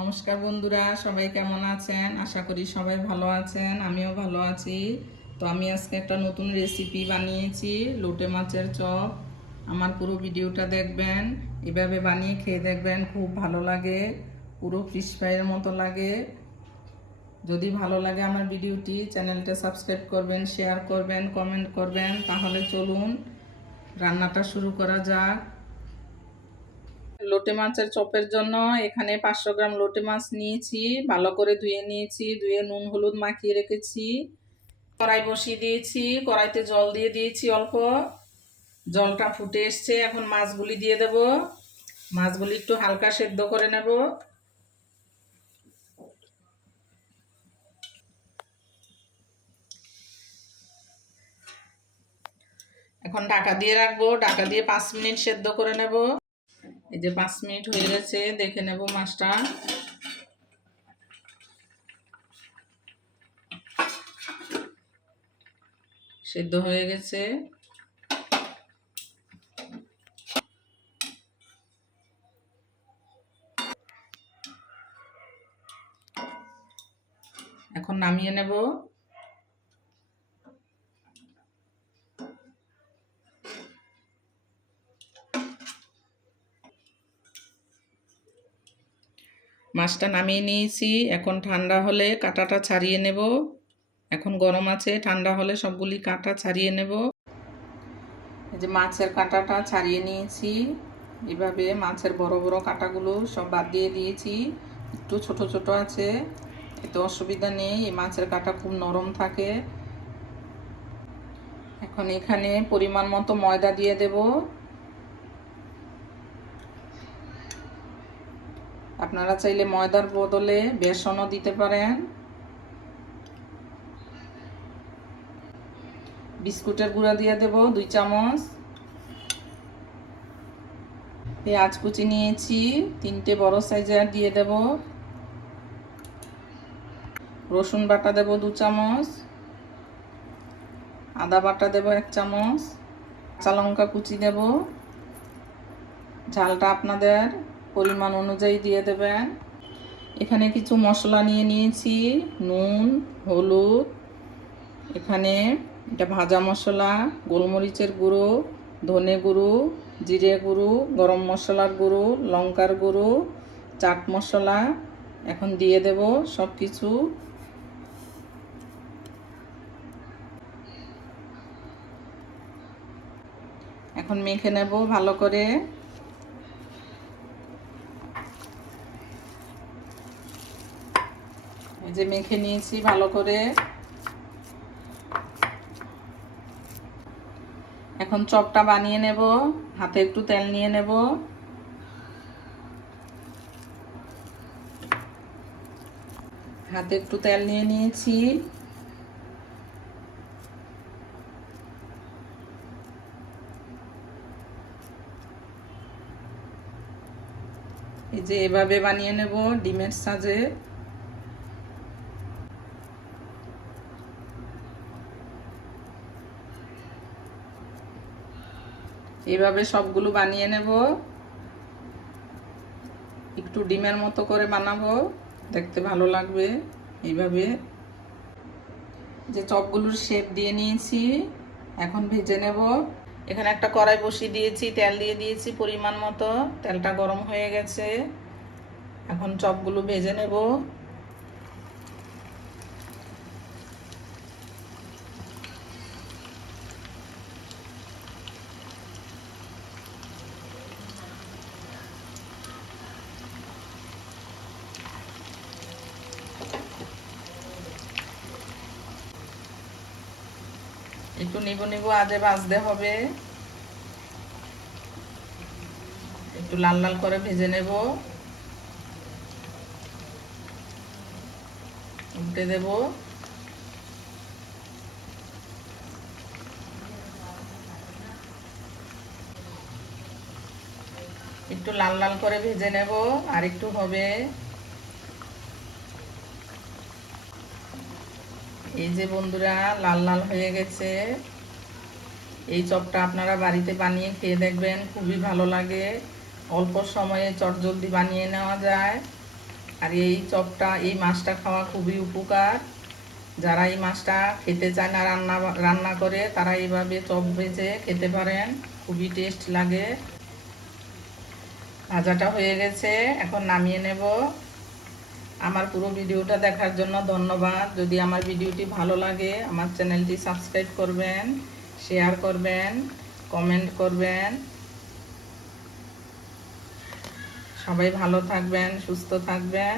নমস্কার বন্ধুরা, সবাই কেমন আছেন? আশা করি সবাই ভালো আছেন, আমিও ভালো আছি। তো আমি আজকে একটা নতুন রেসিপি বানিয়েছি, লোটে মাছের চপ। আমার পুরো ভিডিওটা দেখবেন, এভাবে বানিয়ে খেয়ে দেখবেন, খুব ভালো লাগে, পুরো ফিশ ফ্রাইয়ের মতো লাগে। যদি ভালো লাগে আমার ভিডিওটি, চ্যানেলটা সাবস্ক্রাইব করবেন শেয়ার করবেন কমেন্ট করবেন, তাহলে চলুন রান্নাটা শুরু করা যাক। লোটে মাছের চপের জন্য এখানে পাঁচশো গ্রাম লোটে মাছ নিয়েছি। ভালো করে ধুয়ে নিয়েছি, ধুয়ে নুন, হলুদ মাখিয়ে রেখেছি। কড়াই বসিয়ে দিয়েছি, কড়াইতে জল দিয়ে দিয়েছি অল্প। জলটা ফুটে এসছে, এখন মাছগুলি দিয়ে দেব। মাছগুলি একটু হালকা সেদ্ধ করে নেব। এখন ঢাকা দিয়ে রাখব। ঢাকা দিয়ে পাঁচ মিনিট সেদ্ধ করে নেব। এই যে পাঁচ মিনিট হয়ে গেছে, দেখে নেব মাছটা। সেদ্ধ হয়ে গেছে। এখন নামিয়ে নেব। মাছটা নামিয়ে নিয়েছি। এখন ঠান্ডা হলে কাঁটাটা ছাড়িয়ে নেব। এখন গরম আছে, ঠান্ডা হলে সবগুলি কাঁটা ছাড়িয়ে নেব। এই যে মাছের কাঁটাটা ছাড়িয়ে নিয়েছি। এভাবে মাছের বড় বড় কাঁটাগুলো সব বাদ দিয়ে দিয়েছি। একটু ছোট ছোট আছে, এতে অসুবিধা নেই। এই মাছের কাঁটা খুব নরম থাকে। এখন এখানে পরিমাণ মতো ময়দা দিয়ে দেবো। আপনারা চাইলে ময়দার বদলে বেসনও দিতে পারেন। বিস্কুটের গুঁড়া দিয়ে দেব দুই চামচ। পেঁয়াজ কুচি নিয়েছি, তিনটে বড় সাইজের দিয়ে দেব। রসুন বাটা দেব দু চামচ। আদা বাটা দেব এক চামচ। কাঁচা লঙ্কা কুচি দেব। ঝালটা আপনাদের পরিমাণ অনুযায়ী দিয়ে দেবেন। এখানে কিছু মশলা নিয়ে নিয়েছি, নুন, হলুদ। এখানে এটা ভাজা মশলা, গোলমরিচের গুঁড়ো, ধনে গুঁড়ো, জিরে গুঁড়ো, গরম মশলার গুঁড়ো, লঙ্কার গুঁড়ো, চাট মশলা। এখন দিয়ে দেব সব কিছু এখন মেখে নেব ভালো করে। এই যে মেখে নিয়েছি ভালো করে। এখন চপটা বানিয়ে নেব, হাতে একটু তেল নিয়ে নেব। হাতে একটু তেল নিয়ে নিয়েছি। এই যে এভাবে বানিয়ে নেব ডিমের সাজে। এইভাবে সবগুলো বানিয়ে নেব। একটু ডিমের মতো করে বানাবো, দেখতে ভালো লাগবে এইভাবে। যে চপগুলোর শেপ দিয়ে নিয়েছি, এখন ভেজে নেব। এখানে একটা কড়াই বসিয়ে দিয়েছি, তেল দিয়ে দিয়েছি পরিমাণ মতো, তেলটা গরম হয়ে গেছে। এখন চপগুলো ভেজে নেব। একটু নিব নিব, আজে ভাজতে হবে। একটু লাল লাল করে ভেজে নেব। উল্টে দেব। একটু লাল লাল করে ভেজে নেব, আর একটু হবে। এই যে বন্ধুরা, লাল লাল হয়ে গেছে। এই চপটা আপনারা বাড়িতে বানিয়ে খেয়ে দেখবেন, খুবই ভালো লাগে। অল্প সময়ে চটজলদি বানিয়ে নেওয়া যায়। আর এই চপটা, এই মাছটা খাওয়া খুবই উপকার। যারা এই মাছটা খেতে চায় না, রান্না রান্না করে, তারা এইভাবে চপ ভেজে খেতে পারেন। খুবই টেস্ট লাগে। ভাজাটা হয়ে গেছে, এখন নামিয়ে নেব। আমার পুরো ভিডিওটা দেখার জন্য ধন্যবাদ। যদি আমার ভিডিওটি ভালো লাগে, আমার চ্যানেলটি সাবস্ক্রাইব করবেন, শেয়ার করবেন, কমেন্ট করবেন। সবাই ভালো থাকবেন, সুস্থ থাকবেন।